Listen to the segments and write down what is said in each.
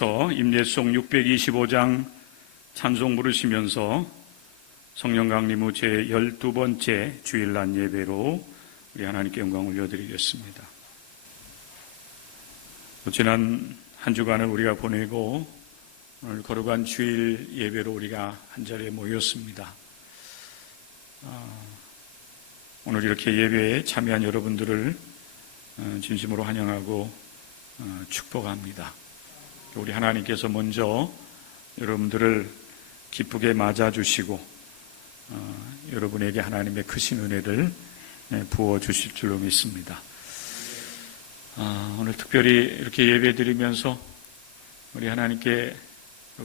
임예송 625장 찬송 부르시면서 성령 강림후 제12번째 주일날 예배로 우리 하나님께 영광 올려드리겠습니다. 지난 한 주간을 우리가 보내고 오늘 거룩한 주일 예배로 우리가 한 자리에 모였습니다. 오늘 이렇게 예배에 참여한 여러분들을 진심으로 환영하고 축복합니다. 우리 하나님께서 먼저 여러분들을 기쁘게 맞아주시고 여러분에게 하나님의 크신 은혜를 부어주실 줄로 믿습니다. 오늘 특별히 이렇게 예배드리면서 우리 하나님께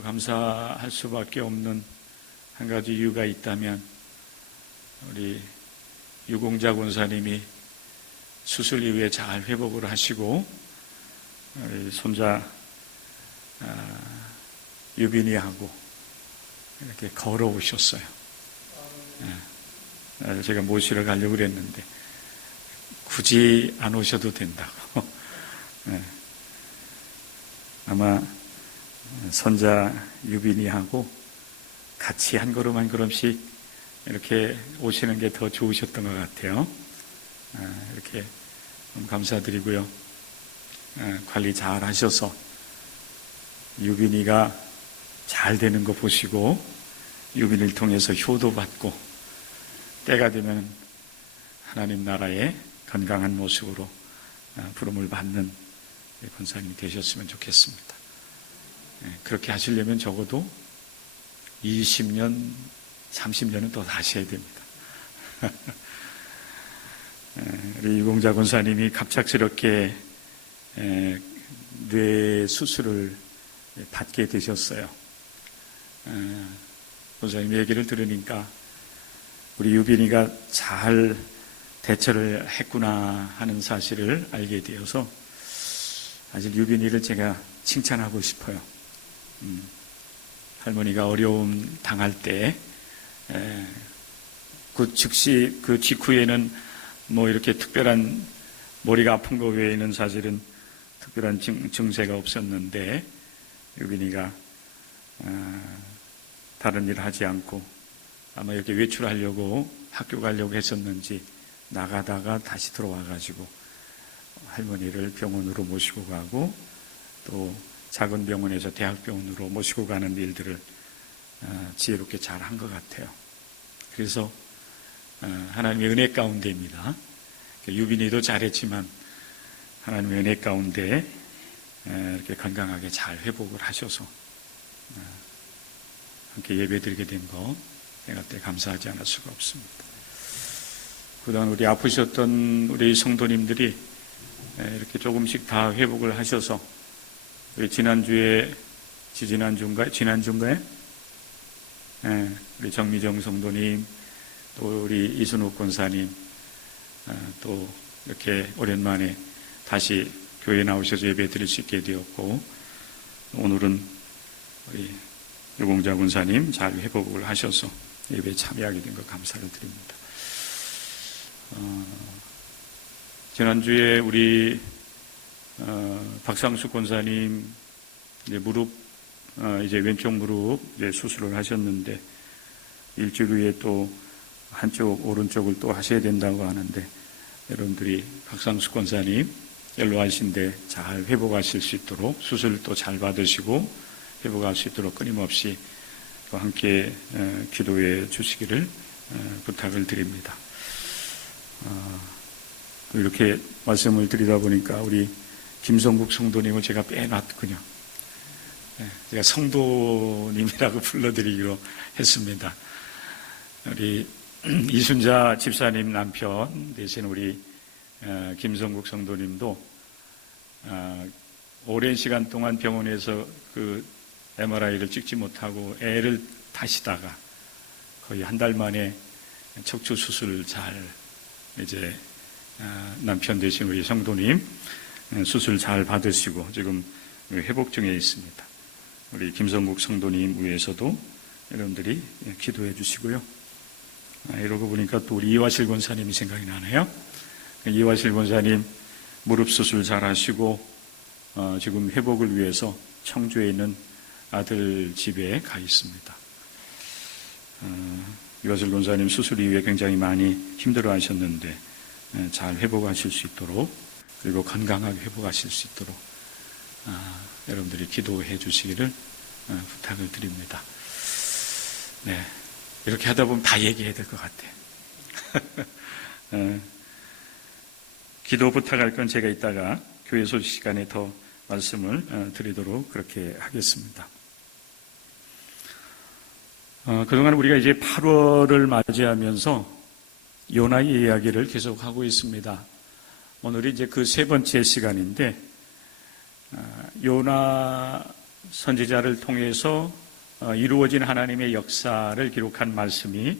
감사할 수밖에 없는 한 가지 이유가 있다면 우리 유공자 권사님이 수술 이후에 잘 회복을 하시고 우리 손자 유빈이하고 이렇게 걸어오셨어요. 제가 모시러 가려고 그랬는데 굳이 안 오셔도 된다고. 아마 손자 유빈이하고 같이 한 걸음 한 걸음씩 이렇게 오시는 게 더 좋으셨던 것 같아요. 이렇게 너무 감사드리고요. 관리 잘 하셔서 유빈이가 잘 되는 거 보시고 유빈이를 통해서 효도 받고 때가 되면 하나님 나라의 건강한 모습으로 부름을 받는 권사님이 되셨으면 좋겠습니다. 그렇게 하시려면 적어도 20년, 30년은 더 하셔야 됩니다. 우리 유공자 권사님이 갑작스럽게 뇌 수술을 받게 되셨어요. 권사님 얘기를 들으니까 우리 유빈이가 잘 대처를 했구나 하는 사실을 알게 되어서 사실 유빈이를 제가 칭찬하고 싶어요. 할머니가 어려움 당할 때 그 즉시 그 직후에는 뭐 이렇게 특별한 머리가 아픈 거 외에는 사실은 특별한 증세가 없었는데 유빈이가 다른 일 하지 않고 아마 이렇게 외출하려고 학교 가려고 했었는지 나가다가 다시 들어와가지고 할머니를 병원으로 모시고 가고 또 작은 병원에서 대학병원으로 모시고 가는 일들을 지혜롭게 잘 한 것 같아요. 그래서 하나님의 은혜 가운데입니다. 유빈이도 잘했지만 하나님의 은혜 가운데 이렇게 건강하게 잘 회복을 하셔서 함께 예배드리게 된 거 내가 때 감사하지 않을 수가 없습니다. 그동안 우리 아프셨던 우리 성도님들이 이렇게 조금씩 다 회복을 하셔서 우리 지난주인가요? 우리 정미정 성도님, 또 우리 이순욱 권사님, 또 이렇게 오랜만에 다시 교회에 나오셔서 예배 드릴 수 있게 되었고, 오늘은 우리 유공자 권사님 잘 회복을 하셔서 예배에 참여하게 된 것 감사를 드립니다. 지난주에 우리 박상수 권사님 이제 이제 왼쪽 무릎 이제 수술을 하셨는데 일주일 후에 또 한쪽 오른쪽을 또 하셔야 된다고 하는데 여러분들이 박상수 권사님 연로하신데 잘 회복하실 수 있도록 수술도 잘 받으시고 회복할 수 있도록 끊임없이 또 함께 기도해 주시기를 부탁을 드립니다. 또 이렇게 말씀을 드리다 보니까 우리 김성국 성도님을 제가 빼놨군요. 제가 성도님이라고 불러드리기로 했습니다. 우리 이순자 집사님 남편 대신 우리 김성국 성도님도 오랜 시간 동안 병원에서 그 MRI를 찍지 못하고 애를 타시다가 거의 한 달 만에 척추 수술 잘 이제 남편 되신 우리 성도님 수술 잘 받으시고 지금 회복 중에 있습니다. 우리 김성국 성도님 위해서도 여러분들이 기도해 주시고요. 이러고 보니까 또 우리 이화실 권사님이 생각이 나네요. 이화실 권사님 무릎 수술 잘 하시고 지금 회복을 위해서 청주에 있는 아들 집에 가 있습니다. 유아슬 권사님 수술 이후에 굉장히 많이 힘들어 하셨는데 잘 회복하실 수 있도록, 그리고 건강하게 회복하실 수 있도록 여러분들이 기도해 주시기를 부탁을 드립니다. 네, 이렇게 하다 보면 다 얘기해야 될 것 같아요. 기도 부탁할 건 제가 이따가 교회 소식 시간에 더 말씀을 드리도록 그렇게 하겠습니다. 그동안 우리가 이제 8월을 맞이하면서 요나의 이야기를 계속하고 있습니다. 오늘이 이제 그 세 번째 시간인데, 요나 선지자를 통해서 이루어진 하나님의 역사를 기록한 말씀이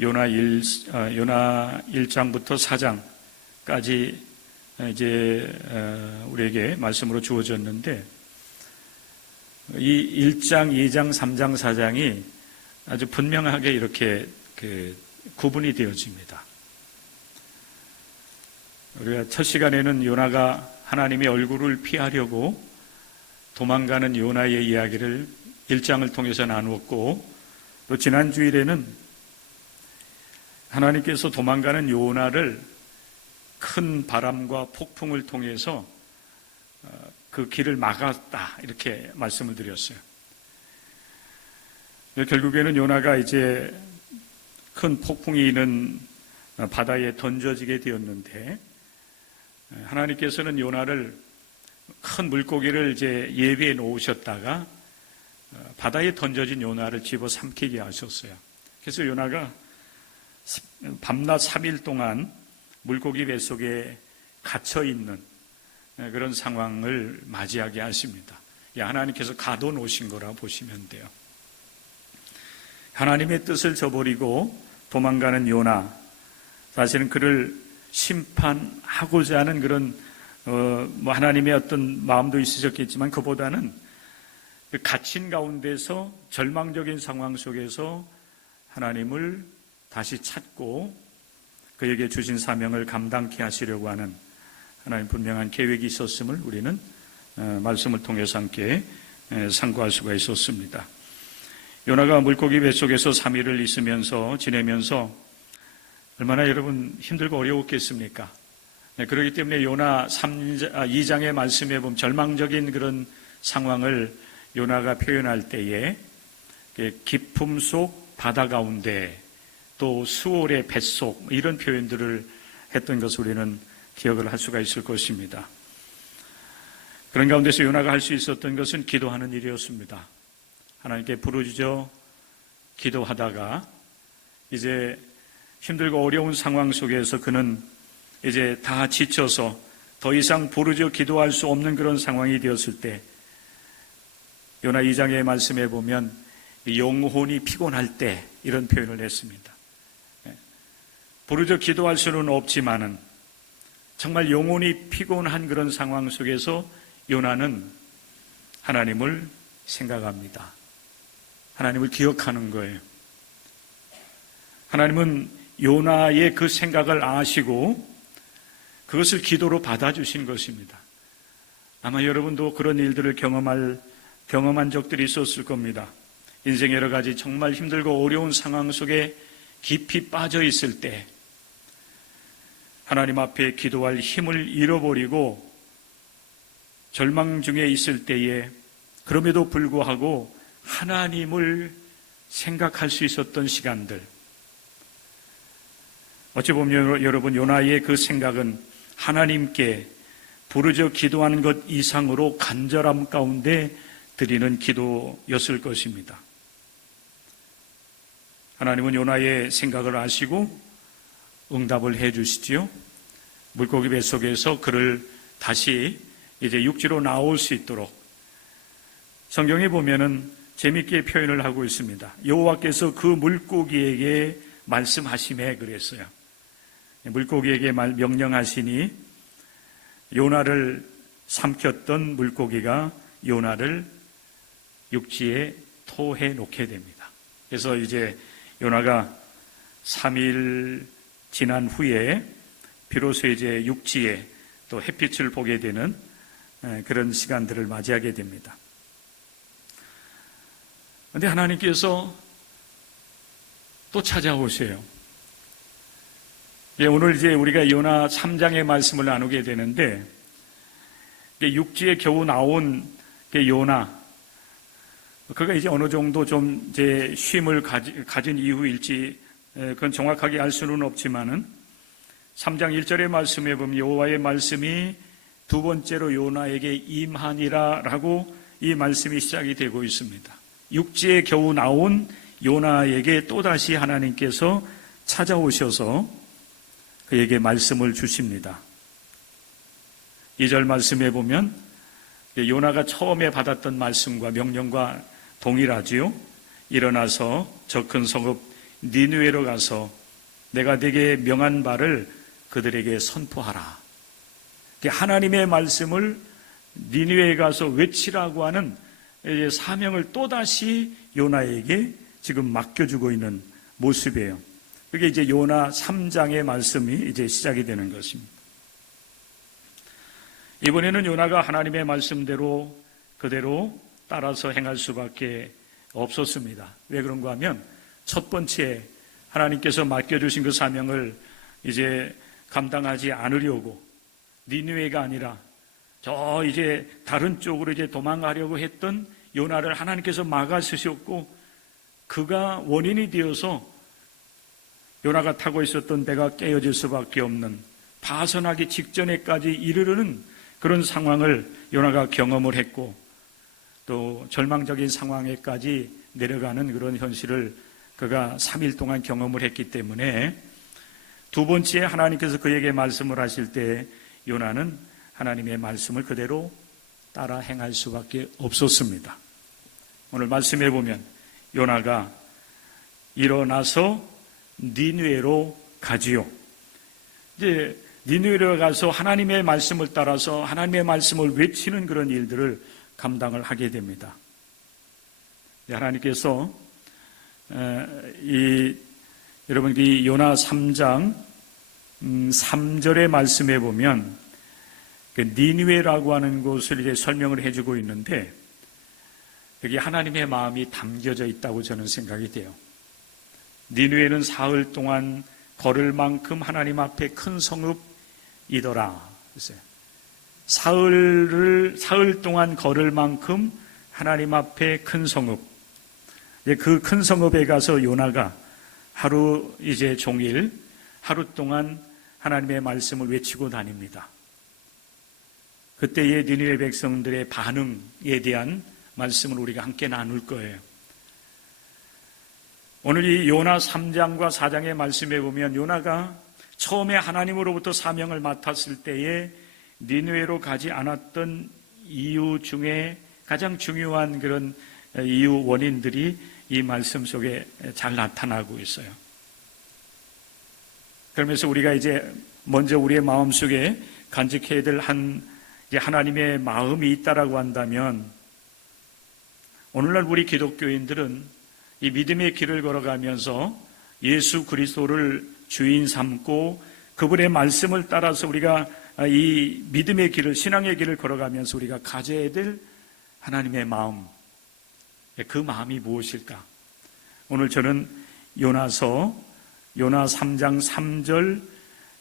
요나 1장부터 4장까지 이제 우리에게 말씀으로 주어졌는데, 이 1장, 2장, 3장, 4장이 아주 분명하게 이렇게 구분이 되어집니다. 우리가 첫 시간에는 요나가 하나님의 얼굴을 피하려고 도망가는 요나의 이야기를 1장을 통해서 나누었고, 또 지난 주일에는 하나님께서 도망가는 요나를 큰 바람과 폭풍을 통해서 그 길을 막았다, 이렇게 말씀을 드렸어요. 결국에는 요나가 이제 큰 폭풍이 있는 바다에 던져지게 되었는데, 하나님께서는 요나를 큰 물고기를 이제 예비해 놓으셨다가 바다에 던져진 요나를 집어삼키게 하셨어요. 그래서 요나가 밤낮 3일 동안 물고기 뱃속에 갇혀 있는 그런 상황을 맞이하게 하십니다. 하나님께서 가둬놓으신 거라 보시면 돼요. 하나님의 뜻을 저버리고 도망가는 요나, 사실은 그를 심판하고자 하는 그런 하나님의 어떤 마음도 있으셨겠지만, 그보다는 그 갇힌 가운데서 절망적인 상황 속에서 하나님을 다시 찾고 그에게 주신 사명을 감당케 하시려고 하는 하나님 분명한 계획이 있었음을 우리는 말씀을 통해서 함께 상고할 수가 있었습니다. 요나가 물고기 뱃속에서 3일을 있으면서 지내면서 얼마나 여러분 힘들고 어려웠겠습니까? 그렇기 때문에 요나 2장의 말씀에 보면 절망적인 그런 상황을 요나가 표현할 때에 깊음 속 바다 가운데, 또 수월의 뱃속, 이런 표현들을 했던 것을 우리는 기억을 할 수가 있을 것입니다. 그런 가운데서 요나가 할 수 있었던 것은 기도하는 일이었습니다. 하나님께 부르짖어 기도하다가 이제 힘들고 어려운 상황 속에서 그는 이제 다 지쳐서 더 이상 부르짖어 기도할 수 없는 그런 상황이 되었을 때, 요나 2장의 말씀에 보면 영혼이 피곤할 때, 이런 표현을 했습니다. 부르짖어 기도할 수는 없지만은 정말 영혼이 피곤한 그런 상황 속에서 요나는 하나님을 생각합니다. 하나님을 기억하는 거예요. 하나님은 요나의 그 생각을 아시고 그것을 기도로 받아주신 것입니다. 아마 여러분도 그런 일들을 경험한 적들이 있었을 겁니다. 인생 여러 가지 정말 힘들고 어려운 상황 속에 깊이 빠져 있을 때, 하나님 앞에 기도할 힘을 잃어버리고 절망 중에 있을 때에, 그럼에도 불구하고 하나님을 생각할 수 있었던 시간들, 어찌 보면 여러분 요나의 그 생각은 하나님께 부르짖어 기도하는 것 이상으로 간절함 가운데 드리는 기도였을 것입니다. 하나님은 요나의 생각을 아시고 응답을 해 주시지요. 물고기 뱃속에서 그를 다시 이제 육지로 나올 수 있도록, 성경에 보면은 재밌게 표현을 하고 있습니다. 여호와께서 그 물고기에게 말씀하시매 그랬어요. 물고기에게 명령하시니 요나를 삼켰던 물고기가 요나를 육지에 토해 놓게 됩니다. 그래서 이제 요나가 3일 지난 후에 비로소 이제 육지에 또 햇빛을 보게 되는 그런 시간들을 맞이하게 됩니다. 그런데 하나님께서 또 찾아오세요. 오늘 이제 우리가 요나 3장의 말씀을 나누게 되는데, 육지에 겨우 나온 요나, 그가 이제 어느 정도 좀 이제 쉼을 가진 이후일지 그건 정확하게 알 수는 없지만은 3장 1절의 말씀에 보면 여호와의 말씀이 두 번째로 요나에게 임하니라라고 이 말씀이 시작이 되고 있습니다. 육지에 겨우 나온 요나에게 또다시 하나님께서 찾아오셔서 그에게 말씀을 주십니다. 2절 말씀에 보면 요나가 처음에 받았던 말씀과 명령과 동일하지요. 일어나서 저 큰 성읍 니느웨로 가서 내가 네게 명한 바를 그들에게 선포하라. 하나님의 말씀을 니느웨에 가서 외치라고 하는 사명을 또다시 요나에게 지금 맡겨주고 있는 모습이에요. 그게 이제 요나 3장의 말씀이 이제 시작이 되는 것입니다. 이번에는 요나가 하나님의 말씀대로 그대로 따라서 행할 수밖에 없었습니다. 왜 그런가 하면 첫 번째 하나님께서 맡겨주신 그 사명을 이제 감당하지 않으려고 니느웨가 아니라 저 이제 다른 쪽으로 이제 도망가려고 했던 요나를 하나님께서 막아서셨고 그가 원인이 되어서 요나가 타고 있었던 배가 깨어질 수밖에 없는 파선하기 직전에까지 이르르는 그런 상황을 요나가 경험을 했고 또 절망적인 상황에까지 내려가는 그런 현실을 그가 3일 동안 경험을 했기 때문에 두 번째 하나님께서 그에게 말씀을 하실 때 요나는 하나님의 말씀을 그대로 따라 행할 수밖에 없었습니다. 오늘 말씀해 보면 요나가 일어나서 니느웨로 가지요. 이제 니느웨로 가서 하나님의 말씀을 따라서 하나님의 말씀을 외치는 그런 일들을 감당을 하게 됩니다. 하나님께서 여러분 이 요나 3장 3절의 말씀에 보면 니느웨라고 하는 곳을 이제 설명을 해주고 있는데 여기 하나님의 마음이 담겨져 있다고 저는 생각이 돼요. 니느웨는 사흘 동안 걸을 만큼 하나님 앞에 큰 성읍이더라. 사흘 동안 걸을 만큼 하나님 앞에 큰 성읍. 그 큰 성읍에 가서 요나가 하루 이제 종일 하루 동안 하나님의 말씀을 외치고 다닙니다. 그때의 니느웨 백성들의 반응에 대한 말씀을 우리가 함께 나눌 거예요. 오늘 이 요나 3장과 4장의 말씀에 보면 요나가 처음에 하나님으로부터 사명을 맡았을 때에 니느웨로 가지 않았던 이유 중에 가장 중요한 그런 이유 원인들이 이 말씀 속에 잘 나타나고 있어요. 그러면서 우리가 이제 먼저 우리의 마음속에 간직해야 될 하나님의 마음이 있다라고 한다면 오늘날 우리 기독교인들은 이 믿음의 길을 걸어가면서 예수 그리스도를 주인 삼고 그분의 말씀을 따라서 우리가 이 믿음의 길을 신앙의 길을 걸어가면서 우리가 가져야 될 하나님의 마음, 그 마음이 무엇일까? 오늘 저는 요나 3장 3절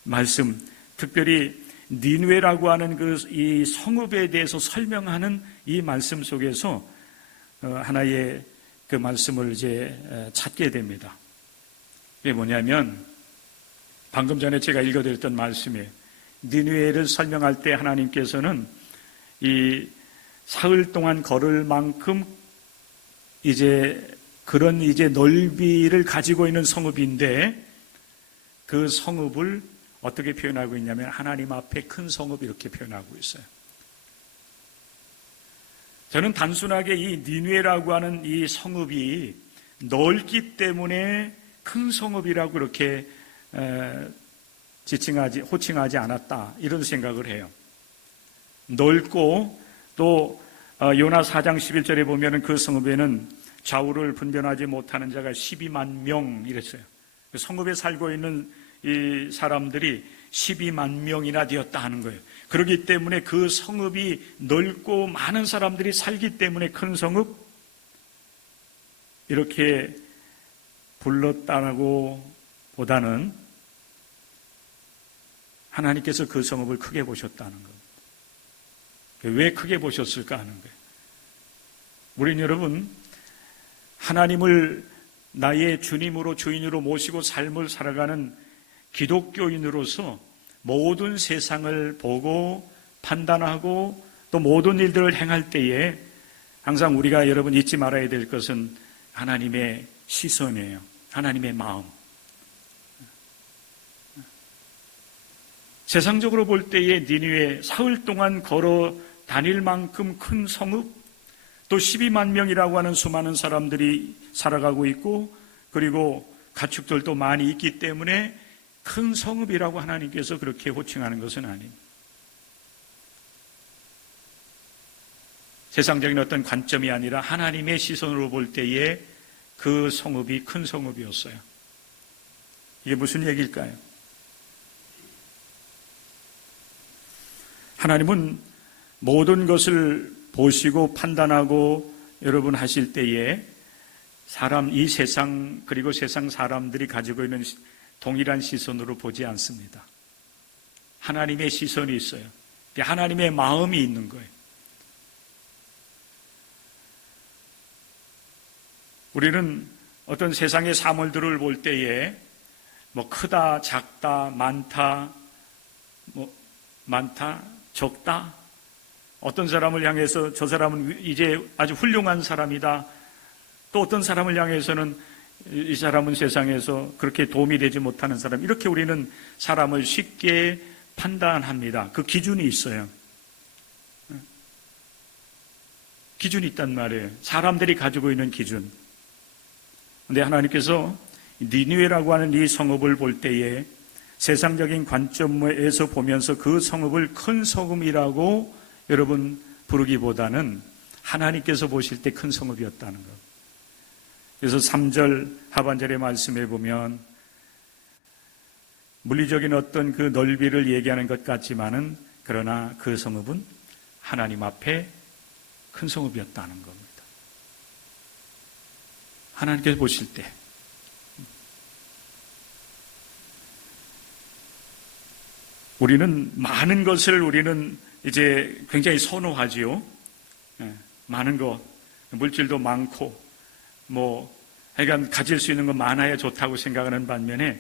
말씀, 특별히 니느웨라고 하는 이 성읍에 대해서 설명하는 이 말씀 속에서 하나의 그 말씀을 이제 찾게 됩니다. 이게 뭐냐면 방금 전에 제가 읽어드렸던 말씀이에요. 니느웨를 설명할 때 하나님께서는 이 사흘 동안 걸을 만큼 이제 그런 이제 넓이를 가지고 있는 성읍인데 그 성읍을 어떻게 표현하고 있냐면 하나님 앞에 큰 성읍 이렇게 표현하고 있어요. 저는 단순하게 이 니느웨라고 하는 이 성읍이 넓기 때문에 큰 성읍이라고 그렇게 호칭하지 않았다 이런 생각을 해요. 넓고 또 요나 4장 11절에 보면 그 성읍에는 좌우를 분별하지 못하는 자가 12만 명 이랬어요. 성읍에 살고 있는 이 사람들이 12만 명이나 되었다 하는 거예요. 그렇기 때문에 그 성읍이 넓고 많은 사람들이 살기 때문에 큰 성읍, 이렇게 불렀다고 보다는 하나님께서 그 성읍을 크게 보셨다는 겁니다. 왜 크게 보셨을까 하는 거예요. 우린 여러분, 하나님을 나의 주님으로 주인으로 모시고 삶을 살아가는 기독교인으로서 모든 세상을 보고 판단하고 또 모든 일들을 행할 때에 항상 우리가 여러분 잊지 말아야 될 것은 하나님의 시선이에요. 하나님의 마음. 세상적으로 볼 때에 니느웨 사흘 동안 걸어 다닐 만큼 큰 성읍, 또 12만 명이라고 하는 수많은 사람들이 살아가고 있고, 그리고 가축들도 많이 있기 때문에 큰 성읍이라고 하나님께서 그렇게 호칭하는 것은 아닙니다. 세상적인 어떤 관점이 아니라 하나님의 시선으로 볼 때에 그 성읍이 큰 성읍이었어요. 이게 무슨 얘기일까요? 하나님은 모든 것을 보시고 판단하고 여러분 하실 때에 이 세상 그리고 세상 사람들이 가지고 있는 동일한 시선으로 보지 않습니다. 하나님의 시선이 있어요. 하나님의 마음이 있는 거예요. 우리는 어떤 세상의 사물들을 볼 때에 크다, 작다, 많다, 적다, 어떤 사람을 향해서 저 사람은 이제 아주 훌륭한 사람이다, 또 어떤 사람을 향해서는 이 사람은 세상에서 그렇게 도움이 되지 못하는 사람, 이렇게 우리는 사람을 쉽게 판단합니다. 그 기준이 있어요. 기준이 있단 말이에요. 사람들이 가지고 있는 기준. 그런데 하나님께서 니느웨라고 하는 이 성읍을 볼 때에 세상적인 관점에서 보면서 그 성읍을 큰 성읍이라고 여러분 부르기보다는 하나님께서 보실 때 큰 성읍이었다는 것. 그래서 3절 하반절의 말씀에 보면 물리적인 어떤 그 넓이를 얘기하는 것 같지만은 그러나 그 성읍은 하나님 앞에 큰 성읍이었다는 겁니다. 하나님께서 보실 때 우리는 많은 것을 우리는 이제 굉장히 선호하지요. 많은 것, 물질도 많고 하여간 가질 수 있는 거 많아야 좋다고 생각하는 반면에,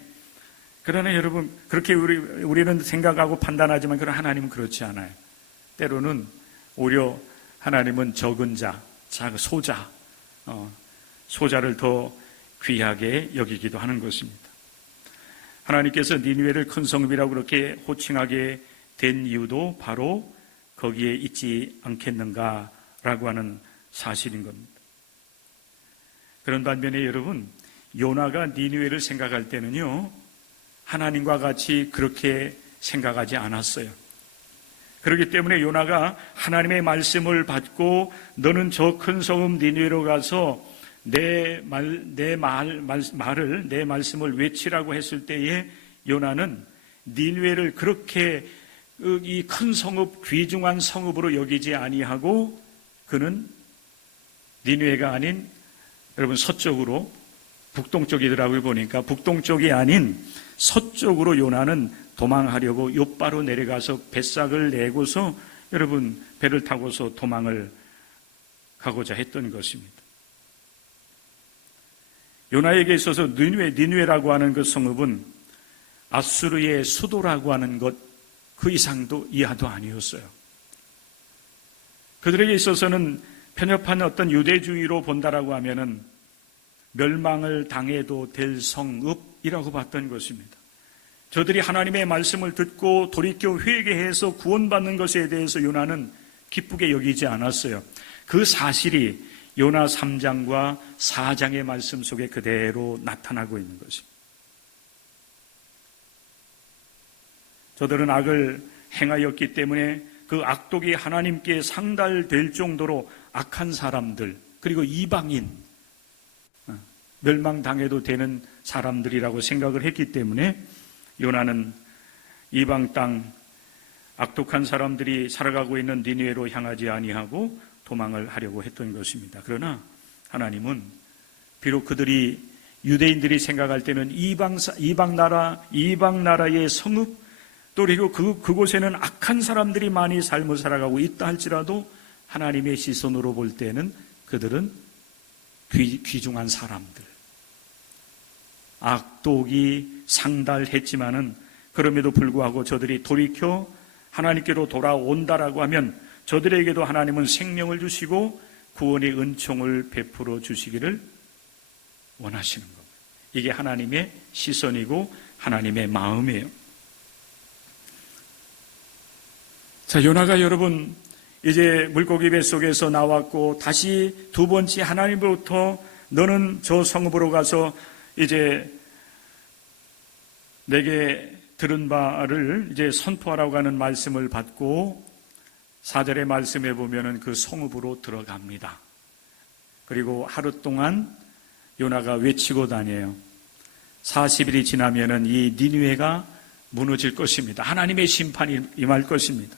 그러나 여러분 그렇게 우리는 생각하고 판단하지만 그러나 하나님은 그렇지 않아요. 때로는 오히려 하나님은 적은 자, 소자를 더 귀하게 여기기도 하는 것입니다. 하나님께서 니느웨를 큰 성읍이라고 그렇게 호칭하게 된 이유도 바로 거기에 있지 않겠는가라고 하는 사실인 겁니다. 그런 반면에 여러분, 요나가 니느웨를 생각할 때는요, 하나님과 같이 그렇게 생각하지 않았어요. 그렇기 때문에 요나가 하나님의 말씀을 받고 너는 저 큰 성읍 니느웨로 가서 내 말씀을 외치라고 했을 때에 요나는 니느웨를 그렇게 이 큰 성읍, 귀중한 성읍으로 여기지 아니하고 그는 니느웨가 아닌 여러분 서쪽으로, 북동쪽이더라고요. 보니까 북동쪽이 아닌 서쪽으로 요나는 도망하려고 욥바로 내려가서 뱃삭을 내고서 여러분 배를 타고서 도망을 가고자 했던 것입니다. 요나에게 있어서 니느웨라고 하는 그 성읍은 아수르의 수도라고 하는 것 그 이상도 이하도 아니었어요. 그들에게 있어서는 편협한 어떤 유대주의로 본다라고 하면은 멸망을 당해도 될 성읍이라고 봤던 것입니다. 저들이 하나님의 말씀을 듣고 돌이켜 회개해서 구원받는 것에 대해서 요나는 기쁘게 여기지 않았어요. 그 사실이 요나 3장과 4장의 말씀 속에 그대로 나타나고 있는 것입니다. 저들은 악을 행하였기 때문에 그 악독이 하나님께 상달될 정도로 악한 사람들, 그리고 이방인, 멸망당해도 되는 사람들이라고 생각을 했기 때문에 요나는 이방 땅 악독한 사람들이 살아가고 있는 니느웨로 향하지 아니하고 도망을 하려고 했던 것입니다. 그러나 하나님은 비록 그들이 유대인들이 생각할 때는 이방 나라의 성읍 또 그리고 그곳에는 악한 사람들이 많이 삶을 살아가고 있다 할지라도 하나님의 시선으로 볼 때는 그들은 귀중한 사람들, 악독이 상달했지만은 그럼에도 불구하고 저들이 돌이켜 하나님께로 돌아온다라고 하면 저들에게도 하나님은 생명을 주시고 구원의 은총을 베풀어 주시기를 원하시는 겁니다. 이게 하나님의 시선이고 하나님의 마음이에요. 자, 요나가 여러분 이제 물고기 뱃속에서 나왔고 다시 두 번째 하나님으로부터 너는 저 성읍으로 가서 이제 내게 들은 바를 이제 선포하라고 하는 말씀을 받고 4절의 말씀에 보면은 그 성읍으로 들어갑니다. 그리고 하루 동안 요나가 외치고 다녀요. 40일이 지나면은 이 니느웨가 무너질 것입니다. 하나님의 심판이 임할 것입니다.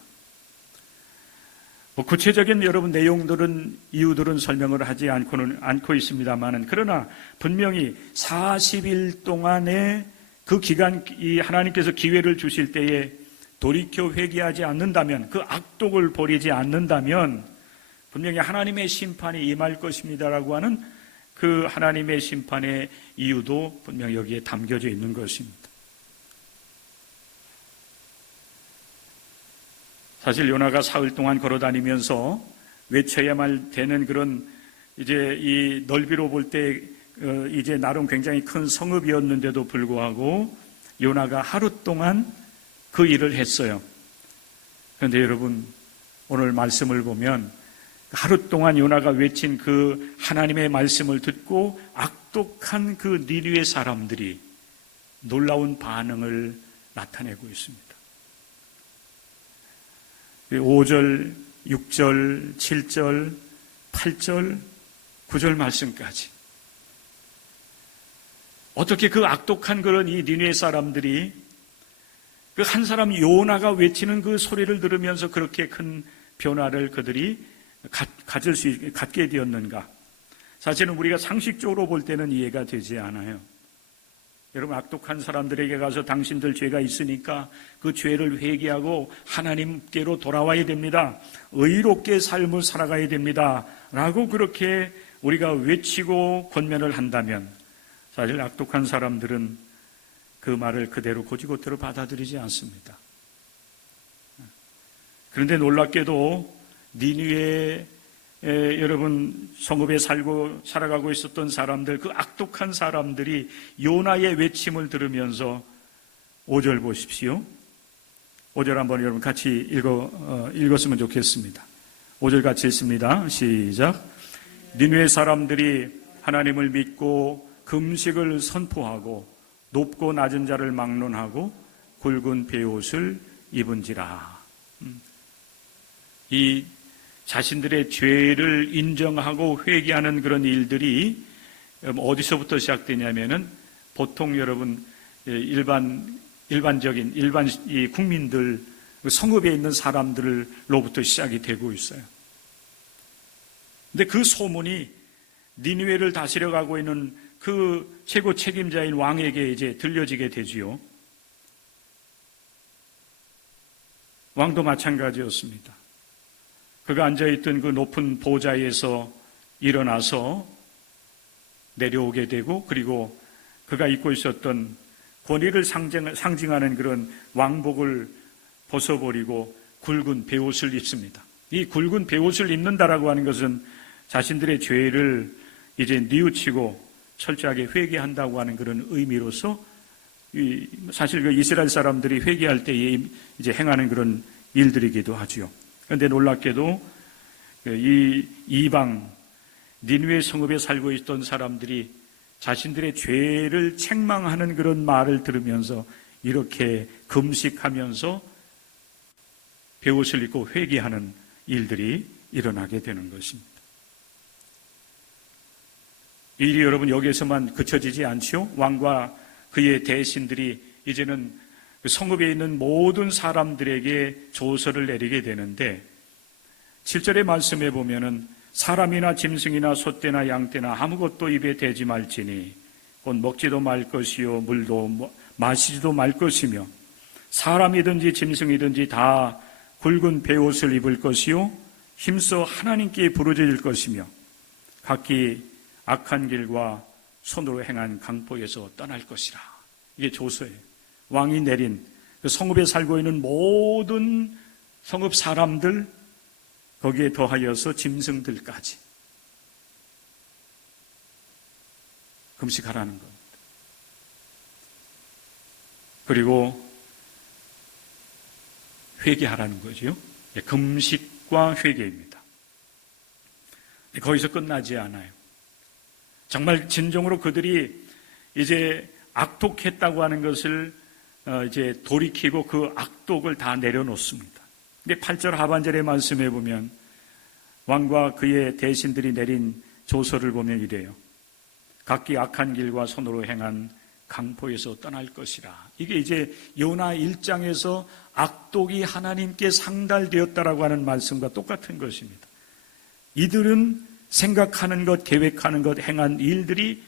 구체적인 여러분 내용들은 이유들은 설명을 하지 않고 있습니다만은 그러나 분명히 40일 동안의 그 기간 이 하나님께서 기회를 주실 때에 돌이켜 회개하지 않는다면 그 악독을 버리지 않는다면 분명히 하나님의 심판이 임할 것입니다라고 하는 그 하나님의 심판의 이유도 분명히 여기에 담겨져 있는 것입니다. 사실 요나가 사흘 동안 걸어다니면서 외쳐야만 되는 그런 이제 이 넓이로 볼 때 이제 나름 굉장히 큰 성읍이었는데도 불구하고 요나가 하루 동안 그 일을 했어요. 그런데 여러분 오늘 말씀을 보면 하루 동안 요나가 외친 그 하나님의 말씀을 듣고 악독한 그 니느웨 사람들이 놀라운 반응을 나타내고 있습니다. 5절, 6절, 7절, 8절, 9절 말씀까지 어떻게 그 악독한 그런 이 니느웨 사람들이 그 한 사람 요나가 외치는 그 소리를 들으면서 그렇게 큰 변화를 그들이 갖게 되었는가? 사실은 우리가 상식적으로 볼 때는 이해가 되지 않아요. 여러분 악독한 사람들에게 가서 당신들 죄가 있으니까 그 죄를 회개하고 하나님께로 돌아와야 됩니다. 의롭게 삶을 살아가야 됩니다. 라고 그렇게 우리가 외치고 권면을 한다면 사실 악독한 사람들은 그 말을 그대로 곧이곧대로 받아들이지 않습니다. 그런데 놀랍게도 니느웨 여러분 성읍에 살아가고 있었던 사람들 그 악독한 사람들이 요나의 외침을 들으면서 5절 보십시오. 5절 한번 여러분 같이 읽었으면 좋겠습니다. 5절 같이 읽습니다. 시작. 니느웨 사람들이 하나님을 믿고 금식을 선포하고 높고 낮은 자를 막론하고 굵은 베옷을 입은지라. 이 자신들의 죄를 인정하고 회개하는 그런 일들이 어디서부터 시작되냐면은 보통 여러분 일반적인 이 국민들 성읍에 있는 사람들로부터 시작이 되고 있어요. 근데 그 소문이 니느웨를 다스려가고 있는 그 최고 책임자인 왕에게 이제 들려지게 되지요. 왕도 마찬가지였습니다. 그가 앉아있던 그 높은 보좌에서 일어나서 내려오게 되고 그리고 그가 입고 있었던 권위를 상징하는 그런 왕복을 벗어버리고 굵은 베옷을 입습니다. 이 굵은 베옷을 입는다라고 하는 것은 자신들의 죄를 이제 뉘우치고 철저하게 회개한다고 하는 그런 의미로서 사실 그 이스라엘 사람들이 회개할 때에 이제 행하는 그런 일들이기도 하지요. 그런데 놀랍게도 이 이방 니느웨 성읍에 살고 있던 사람들이 자신들의 죄를 책망하는 그런 말을 들으면서 이렇게 금식하면서 베옷을 입고 회개하는 일들이 일어나게 되는 것입니다. 이 일이 여러분 여기에서만 그쳐지지 않지요? 왕과 그의 대신들이 이제는 그 성읍에 있는 모든 사람들에게 조서를 내리게 되는데 7절의 말씀에 보면은 사람이나 짐승이나 소떼나 양떼나 아무것도 입에 대지 말지니 곧 먹지도 말 것이요 물도 마시지도 말 것이며 사람이든지 짐승이든지 다 굵은 베옷을 입을 것이요 힘써 하나님께 부르짖을 것이며 각기 악한 길과 손으로 행한 강포에서 떠날 것이라. 이게 조서예요. 왕이 내린 그 성읍에 살고 있는 모든 성읍 사람들, 거기에 더하여서 짐승들까지 금식하라는 겁니다. 그리고 회개하라는 거죠. 금식과 회개입니다. 거기서 끝나지 않아요. 정말 진정으로 그들이 이제 악독했다고 하는 것을 이제 돌이키고 그 악독을 다 내려놓습니다. 근데 8절 하반절의 말씀에 보면 왕과 그의 대신들이 내린 조서를 보면 이래요. 각기 악한 길과 손으로 행한 강포에서 떠날 것이라. 이게 이제 요나 1장에서 악독이 하나님께 상달되었다라고 하는 말씀과 똑같은 것입니다. 이들은 생각하는 것, 계획하는 것, 행한 일들이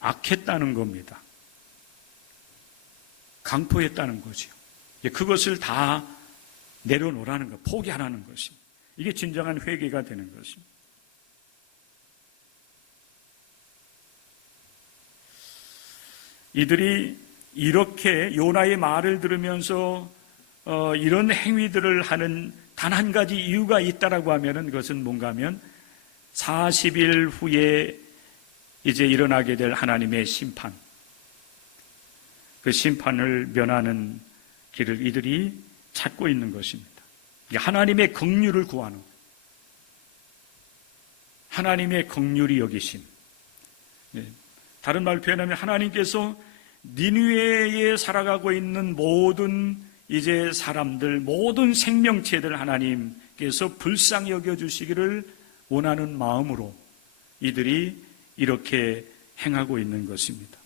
악했다는 겁니다. 강포했다는 거죠. 그것을 다 내려놓으라는 것, 포기하라는 것입니다. 이게 진정한 회개가 되는 것입니다. 이들이 이렇게 요나의 말을 들으면서 이런 행위들을 하는 단 한 가지 이유가 있다라고 하면은 그것은 뭔가 하면 40일 후에 이제 일어나게 될 하나님의 심판, 그 심판을 면하는 길을 이들이 찾고 있는 것입니다. 하나님의 긍휼을 구하는, 하나님의 긍휼이 여기심. 다른 말로 표현하면 하나님께서 니느웨에 살아가고 있는 모든 이제 사람들, 모든 생명체들 하나님께서 불쌍히 여겨주시기를 원하는 마음으로 이들이 이렇게 행하고 있는 것입니다.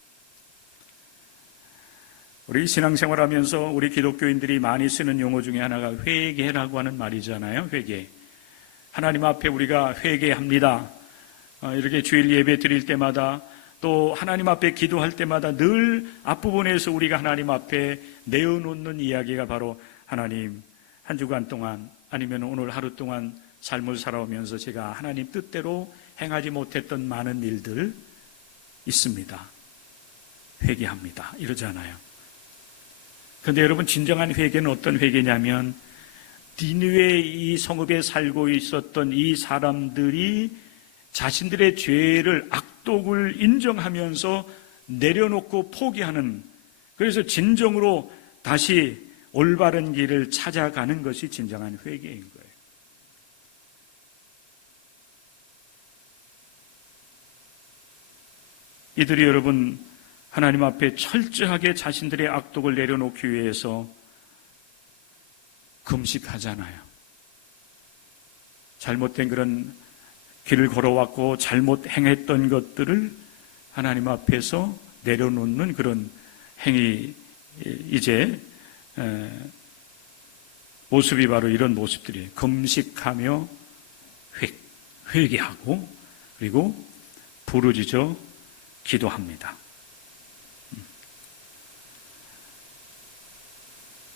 우리 신앙생활하면서 우리 기독교인들이 많이 쓰는 용어 중에 하나가 회개라고 하는 말이잖아요. 회개. 하나님 앞에 우리가 회개합니다. 이렇게 주일 예배 드릴 때마다 또 하나님 앞에 기도할 때마다 늘 앞부분에서 우리가 하나님 앞에 내어놓는 이야기가 바로 하나님, 한 주간 동안 아니면 오늘 하루 동안 삶을 살아오면서 제가 하나님 뜻대로 행하지 못했던 많은 일들 있습니다. 회개합니다. 이러잖아요. 그런데 여러분, 진정한 회개는 어떤 회개냐면 니느웨 이 성읍에 살고 있었던 이 사람들이 자신들의 죄를, 악독을 인정하면서 내려놓고 포기하는, 그래서 진정으로 다시 올바른 길을 찾아가는 것이 진정한 회개인 거예요. 이들이 여러분 하나님 앞에 철저하게 자신들의 악독을 내려놓기 위해서 금식하잖아요. 잘못된 그런 길을 걸어왔고 잘못 행했던 것들을 하나님 앞에서 내려놓는 그런 행위, 이제 모습이 바로 이런 모습들이에요. 금식하며 회개하고 그리고 부르짖어 기도합니다.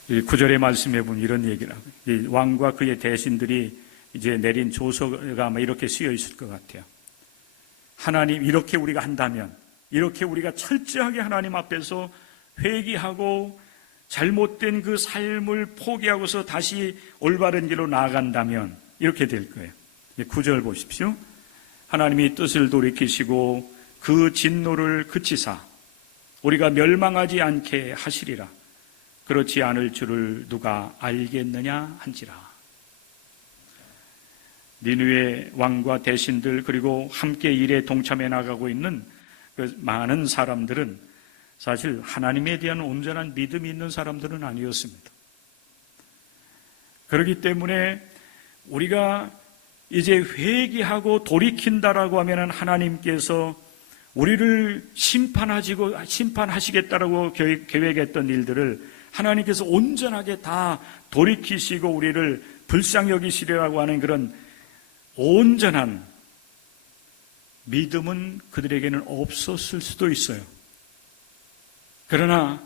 9절의 말씀에 보면 이런 얘기를 하고, 이 왕과 그의 대신들이 이제 내린 조서가 아마 이렇게 쓰여 있을 것 같아요. 하나님, 이렇게 우리가 한다면, 이렇게 우리가 철저하게 하나님 앞에서 회개하고 잘못된 그 삶을 포기하고서 다시 올바른 길로 나아간다면 이렇게 될 거예요. 9절 보십시오. 하나님이 뜻을 돌이키시고 그 진노를 그치사 우리가 멸망하지 않게 하시리라. 그렇지 않을 줄을 누가 알겠느냐 한지라. 니느웨 왕과 대신들 그리고 함께 일에 동참해 나가고 있는 그 많은 사람들은 사실 하나님에 대한 온전한 믿음이 있는 사람들은 아니었습니다. 그렇기 때문에 우리가 이제 회개하고 돌이킨다라고 하면 하나님께서 우리를 심판하시겠다라고 계획했던 일들을 하나님께서 온전하게 다 돌이키시고 우리를 불쌍히 여기시리라고 하는 그런 온전한 믿음은 그들에게는 없었을 수도 있어요. 그러나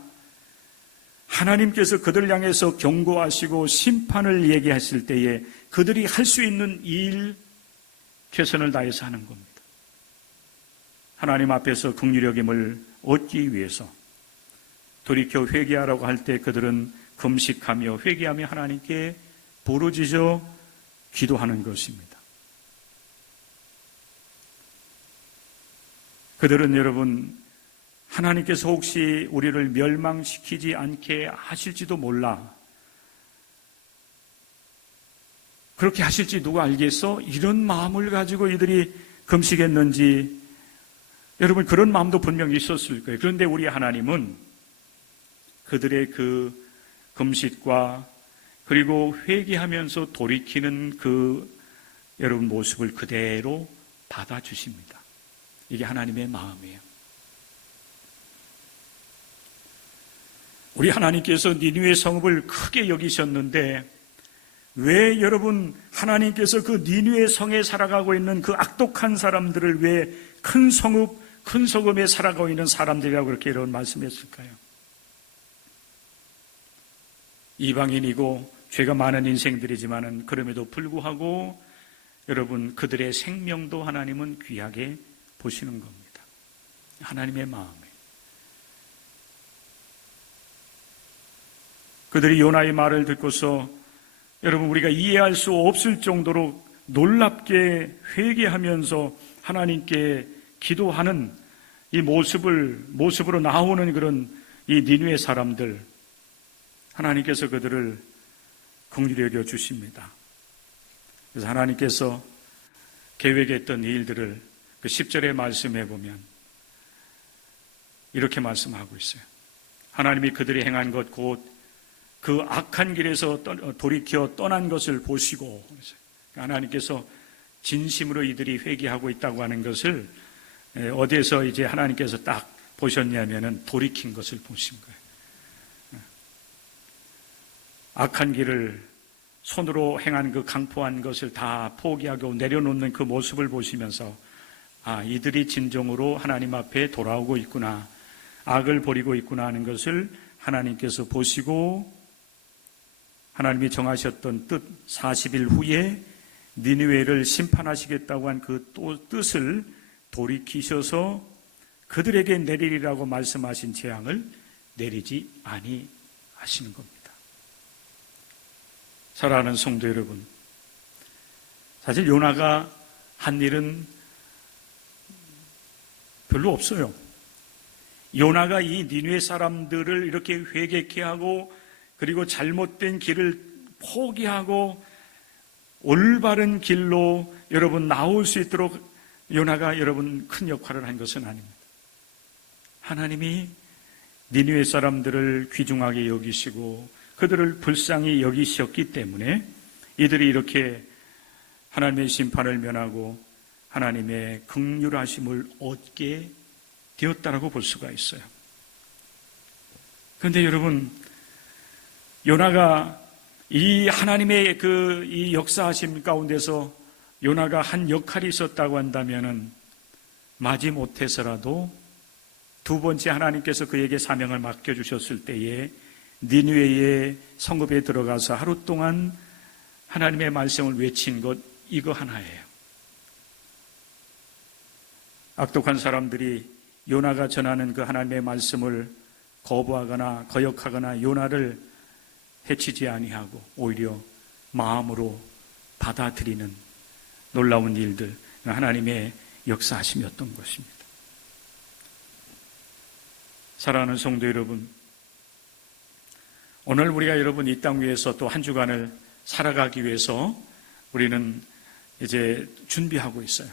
하나님께서 그들을 향해서 경고하시고 심판을 얘기하실 때에 그들이 할 수 있는 일, 최선을 다해서 하는 겁니다. 하나님 앞에서 긍휼의 힘을 얻기 위해서 돌이켜 회개하라고 할 때 그들은 금식하며 회개하며 하나님께 부르짖어 기도하는 것입니다. 그들은 여러분, 하나님께서 혹시 우리를 멸망시키지 않게 하실지도 몰라. 그렇게 하실지 누가 알겠어? 이런 마음을 가지고 이들이 금식했는지, 여러분 그런 마음도 분명히 있었을 거예요. 그런데 우리 하나님은 그들의 그 금식과 그리고 회개하면서 돌이키는 그 여러분 모습을 그대로 받아주십니다. 이게 하나님의 마음이에요. 우리 하나님께서 니느웨 성읍을 크게 여기셨는데 왜 여러분 하나님께서 그 니느웨 성에 살아가고 있는 그 악독한 사람들을 왜 큰 성읍, 큰 소금에 살아가고 있는 사람들이라고 그렇게 이런 말씀했을까요? 이방인이고 죄가 많은 인생들이지만은 그럼에도 불구하고 여러분 그들의 생명도 하나님은 귀하게 보시는 겁니다. 하나님의 마음이에요. 그들이 요나의 말을 듣고서 여러분 우리가 이해할 수 없을 정도로 놀랍게 회개하면서 하나님께 기도하는 이 모습으로 나오는 그런 이 니느웨 사람들, 하나님께서 그들을 긍휼히 여겨 주십니다. 그래서 하나님께서 계획했던 일들을 그 10절의 말씀해 보면 이렇게 말씀하고 있어요. 하나님이 그들이 행한 것 곧 그 악한 길에서 돌이켜 떠난 것을 보시고, 하나님께서 진심으로 이들이 회개하고 있다고 하는 것을 어디에서 이제 하나님께서 딱 보셨냐면은 돌이킨 것을 보신 거예요. 악한 길을 손으로 행한 그 강포한 것을 다 포기하고 내려놓는 그 모습을 보시면서 아, 이들이 진정으로 하나님 앞에 돌아오고 있구나, 악을 버리고 있구나 하는 것을 하나님께서 보시고 하나님이 정하셨던 뜻 40일 후에 니느웨를 심판하시겠다고 한 그 뜻을 돌이키셔서 그들에게 내리리라고 말씀하신 재앙을 내리지 아니하시는 겁니다. 사랑하는 성도 여러분, 사실 요나가 한 일은 별로 없어요. 요나가 이 니느웨 사람들을 이렇게 회개케 하고 그리고 잘못된 길을 포기하고 올바른 길로 여러분 나올 수 있도록 요나가 여러분 큰 역할을 한 것은 아닙니다. 하나님이 니느웨 사람들을 귀중하게 여기시고 그들을 불쌍히 여기셨기 때문에 이들이 이렇게 하나님의 심판을 면하고 하나님의 긍휼하심을 얻게 되었다라고 볼 수가 있어요. 그런데 여러분, 요나가 이 하나님의 이 역사하심 가운데서 요나가 한 역할이 있었다고 한다면은 마지못해서라도 두 번째 하나님께서 그에게 사명을 맡겨주셨을 때에 니느웨의 성읍에 들어가서 하루 동안 하나님의 말씀을 외친 것 이거 하나예요. 악독한 사람들이 요나가 전하는 그 하나님의 말씀을 거부하거나 거역하거나 요나를 해치지 아니하고 오히려 마음으로 받아들이는 놀라운 일들, 하나님의 역사하심이었던 것입니다. 사랑하는 성도 여러분, 오늘 우리가 여러분 이 땅 위에서 또 한 주간을 살아가기 위해서 우리는 이제 준비하고 있어요.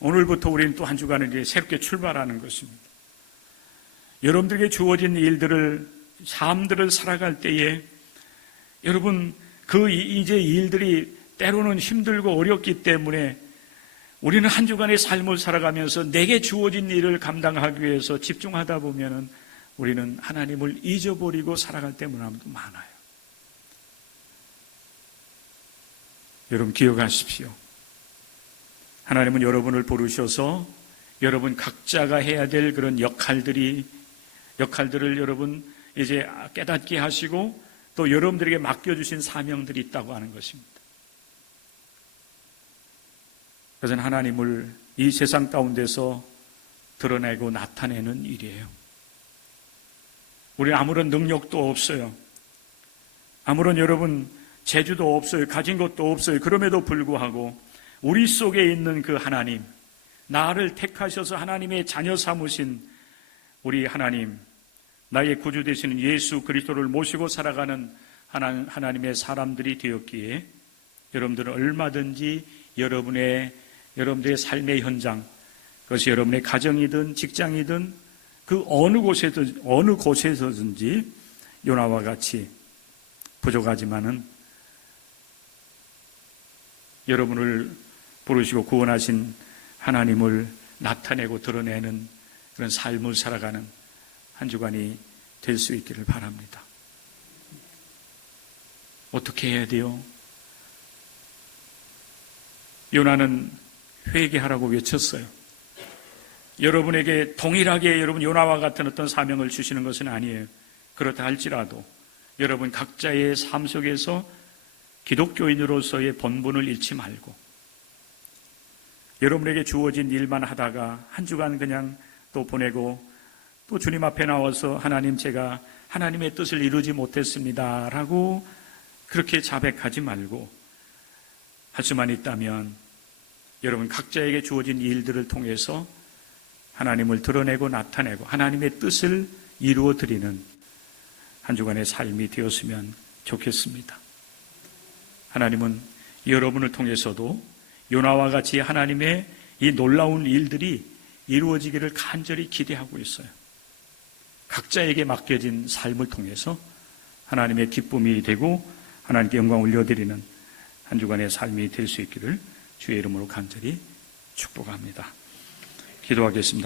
오늘부터 우리는 또 한 주간을 이제 새롭게 출발하는 것입니다. 여러분들에게 주어진 일들을, 삶들을 살아갈 때에 여러분 이제 일들이 때로는 힘들고 어렵기 때문에 우리는 한 주간의 삶을 살아가면서 내게 주어진 일을 감당하기 위해서 집중하다 보면은 우리는 하나님을 잊어버리고 살아갈 때문도 많아요. 여러분 기억하십시오. 하나님은 여러분을 부르셔서 여러분 각자가 해야 될 그런 역할들을 여러분 이제 깨닫게 하시고 또 여러분들에게 맡겨주신 사명들이 있다고 하는 것입니다. 그것은 하나님을 이 세상 가운데서 드러내고 나타내는 일이에요. 우리는 아무런 능력도 없어요. 아무런 여러분 재주도 없어요. 가진 것도 없어요. 그럼에도 불구하고 우리 속에 있는 그 하나님, 나를 택하셔서 하나님의 자녀 삼으신 우리 하나님, 나의 구주 되시는 예수 그리스도를 모시고 살아가는 하나님의 사람들이 되었기에 여러분들은 얼마든지 여러분들의 삶의 현장, 그것이 여러분의 가정이든 직장이든 그 어느 곳에서든지 요나와 같이 부족하지만은 여러분을 부르시고 구원하신 하나님을 나타내고 드러내는 그런 삶을 살아가는 한 주간이 될 수 있기를 바랍니다. 어떻게 해야 돼요? 요나는 회개하라고 외쳤어요. 여러분에게 동일하게 여러분 요나와 같은 어떤 사명을 주시는 것은 아니에요. 그렇다 할지라도 여러분 각자의 삶 속에서 기독교인으로서의 본분을 잃지 말고 여러분에게 주어진 일만 하다가 한 주간 그냥 또 보내고 또 주님 앞에 나와서 하나님 제가 하나님의 뜻을 이루지 못했습니다 라고 그렇게 자백하지 말고 할 수만 있다면 여러분 각자에게 주어진 일들을 통해서 하나님을 드러내고 나타내고 하나님의 뜻을 이루어 드리는 한 주간의 삶이 되었으면 좋겠습니다. 하나님은 여러분을 통해서도 요나와 같이 하나님의 이 놀라운 일들이 이루어지기를 간절히 기대하고 있어요. 각자에게 맡겨진 삶을 통해서 하나님의 기쁨이 되고 하나님께 영광을 올려드리는 한 주간의 삶이 될 수 있기를 주의 이름으로 간절히 축복합니다. 기도하겠습니다.